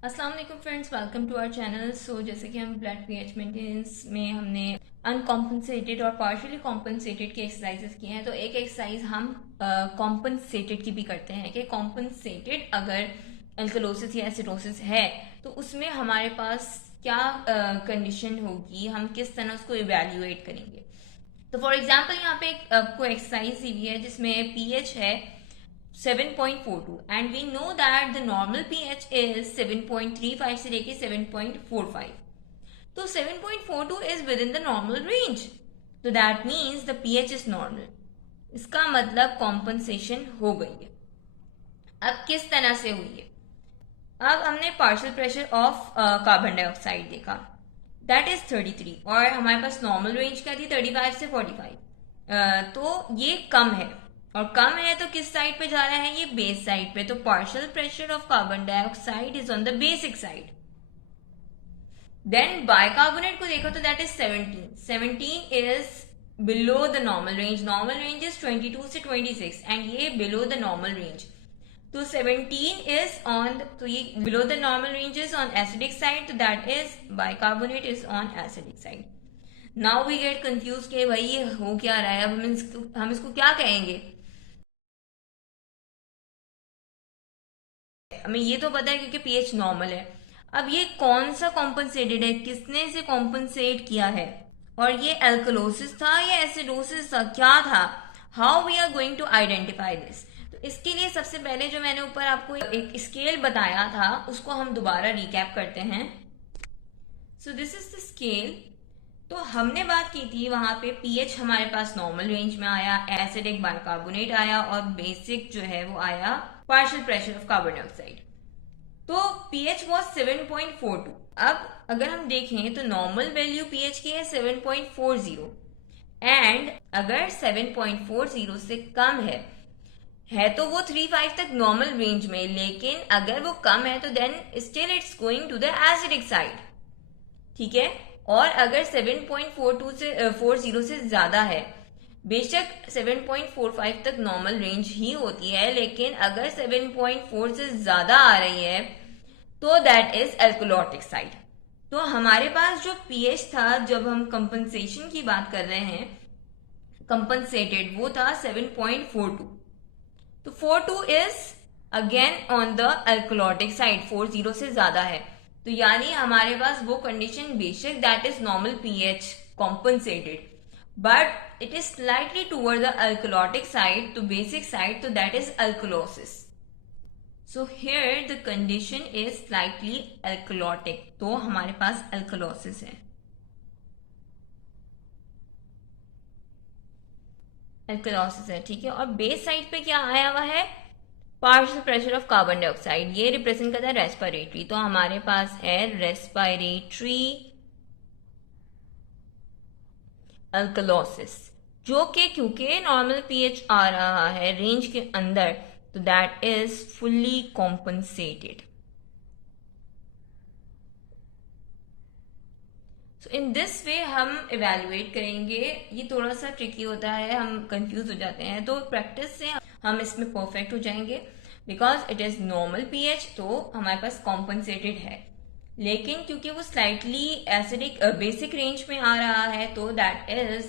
अस्सलाम वालेकुम friends, welcome to our channel. So जैसे कि हम ब्लड पीएच मेंटेनेंस में हमने अनकॉम्पनसेटेड और पार्शियली कॉम्पनसेटेड की एक्सरसाइजेस की हैं, तो एक एक्सरसाइज हम कॉम्पनसेटेड की भी करते हैं कि कॉम्पनसेटेड अगर एल्कलोसिस या एसिडोसिस है तो उसमें हमारे पास क्या कंडीशन होगी, हम किस तरह उसको इवेल्युएट करेंगे। तो फॉर एग्जाम्पल यहाँ पे आपको एक्सरसाइज दी हुई है जिसमें पीएच है 7.42 and we know that the normal pH is 7.35 से लेके 7.45। तो 7.42 is within the normal range, तो that means the pH is normal. इसका मतलब कॉम्पनसेशन हो गई है। अब किस तरह से हुई है? अब हमने partial pressure of carbon dioxide देखा, दैट इज 33 और हमारे पास नॉर्मल रेंज क्या थी 35 से 45। तो ये कम है, और कम है तो किस साइड पे जा रहा है? ये बेस साइड पे। तो partial pressure of carbon dioxide is on the basic side. Then bicarbonate को देखो तो that is 17 is below the normal range. Normal range is 22 से 26 एंड ये बिलो द नॉर्मल रेंज। तो 17 इज ऑन, तो ये below the normal range is on acidic side, तो that is bicarbonate is on acidic side. Now we get confuse कि भाई ये हो क्या रहा है, अब हम इसको क्या कहेंगे? हमें ये तो पता है क्योंकि पीएच नॉर्मल है। अब ये कौन सा कॉम्पनसेटेड है, किसने इसे कॉम्पनसेट किया है, और ये एल्कलोसिस था या एसिडोसिस था, क्या था? How we are going to identify this? तो इसके लिए सबसे पहले जो मैंने ऊपर आपको एक स्केल बताया था उसको हम दोबारा रिकैप करते हैं। So this is the scale. तो हमने बात की थी वहां पे पीएच हमारे पास नॉर्मल रेंज में आया, एसिडिक बाइकार्बोनेट आया, और बेसिक जो है वो आया partial pressure of carbon dioxide. तो पीएच वॉज 7.42। अब अगर हम देखें तो नॉर्मल वैल्यू पीएच की है 7.40 एंड अगर 7.40 से कम है तो वो 35 तक नॉर्मल रेंज में, लेकिन अगर वो कम है तो then still it's going to the acidic side. ठीक है। और अगर 7.42 से 40 से ज्यादा है, बेशक 7.45 तक नॉर्मल रेंज ही होती है, लेकिन अगर 7.4 से ज्यादा आ रही है तो दैट इज एल्कोलॉटिक साइड। तो हमारे पास जो पीएच था जब हम कंपनसेशन की बात कर रहे हैं, कंपनसेटेड, वो था 7.42। तो 42 is again on the alkalotic side, 40 से ज्यादा है। तो यानी हमारे पास वो कंडीशन, बेशक that is normal pH compensated, but it is slightly toward the alkalotic side, तो बेसिक साइड, तो that is alkalosis. So here the condition is slightly alkalotic, तो हमारे पास एल्कोलोसिस है, एल्कोलोसिस है। ठीक है। और बेस साइड पे क्या आया हुआ है? Partial pressure of carbon dioxide. ये रिप्रेजेंट करता है रेस्पिरेटरी, तो हमारे पास है रेस्पिरेटरी अल्कलोसिस, जो कि क्योंकि नॉर्मल पीएच आ रहा है रेंज के अंदर, तो that is fully compensated. So in this way हम इवेल्युएट करेंगे। ये थोड़ा सा ट्रिकी होता है, हम कंफ्यूज हो जाते हैं, तो प्रैक्टिस से हम इसमें परफेक्ट हो जाएंगे। Because it is normal pH तो हमारे पास कॉम्पनसेटेड है, लेकिन क्योंकि वो स्लाइटली एसिडिक बेसिक रेंज में आ रहा है, तो दैट इज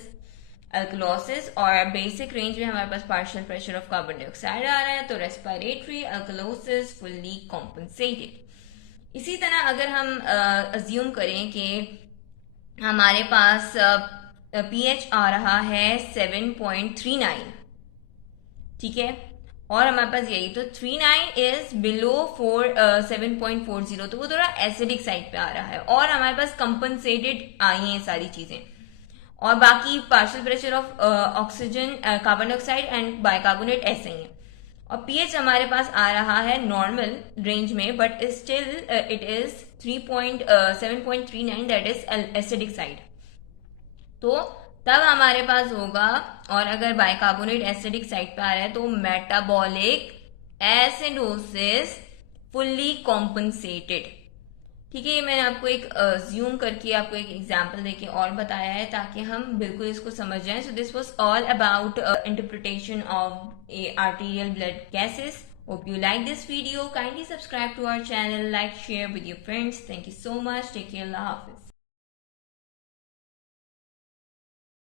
अल्कलोसिस। और बेसिक रेंज में हमारे पास partial pressure of carbon dioxide आ रहा है, तो रेस्पिरेटरी अल्कलोसिस फुल्ली कॉम्पनसेटेड। इसी तरह अगर हम अज्यूम करें कि हमारे पास पीएच आ रहा है 7.39, ठीक है, और हमारे पास यही, तो 39 इज बिलो 7.40, तो वो थोड़ा एसिडिक साइड पे आ रहा है, और हमारे पास कंपनसेटेड आई हैं सारी चीजें। और बाकी partial pressure of oxygen, carbon dioxide and bicarbonate ऐसे ही है। और पीएच हमारे पास आ रहा है नॉर्मल रेंज में, but still it is 7.39, that is acidic side. तो तब हमारे पास होगा, और अगर बाइकार्बोनेट एसिडिक साइड पे आ रहा है तो मेटाबॉलिक एसिडोसिस फुल्ली कॉम्पनसेटेड। ठीक है। ये मैंने आपको एक ज्यूम करके आपको एक एग्जांपल देके और बताया है ताकि हम बिल्कुल इसको समझ जाएं। So this was all about interpretation of arterial blood gases Hope you like this video. Kindly subscribe to our channel, like, share with your friends. Thank you so much. Take care. Allah Hafiz.